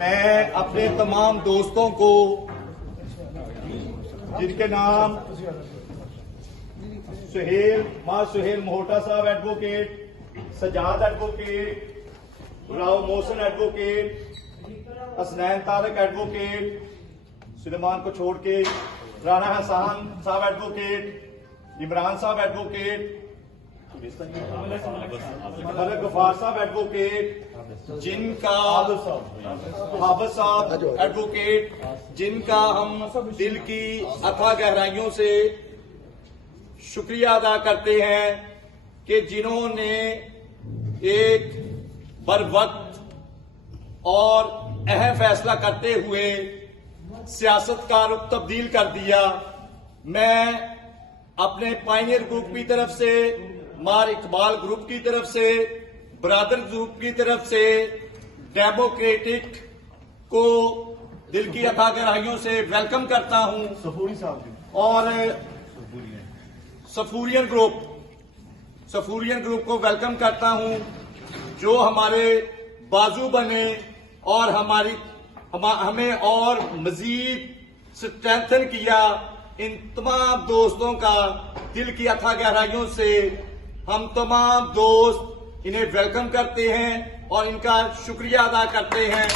میں اپنے تمام دوستوں کو جن کے نام سہیل مہوٹا صاحب ایڈوکیٹ، سجاد ایڈوکیٹ، راؤ محسن ایڈوکیٹ، حسنین طارق ایڈوکیٹ، سلیمان کو چھوڑ کے رانا حسان صاحب ایڈوکیٹ، عمران صاحب ایڈوکیٹ، ملک غفار صاحب ایڈوکیٹ، جن کا حافظ صاحب ایڈوکیٹ، جن کا ہم دل کی اتھا گہرائیوں سے شکریہ ادا کرتے ہیں کہ جنہوں نے ایک بروقت اور اہم فیصلہ کرتے ہوئے سیاست کا رخ تبدیل کر دیا۔ میں اپنے پائنیئر گروپ کی طرف سے، مار اقبال گروپ کی طرف سے، برادر گروپ کی طرف سے ڈیموکریٹک کو دل کی اتھا گہرائیوں سے ویلکم کرتا ہوں، اور سفورین گروپ کو ویلکم کرتا ہوں جو ہمارے بازو بنے اور ہمیں اور مزید سٹرینتھن کیا۔ ان تمام دوستوں کا دل کی اتھا گہرائیوں سے ہم تمام دوست انہیں ویلکم کرتے ہیں اور ان کا شکریہ ادا کرتے ہیں۔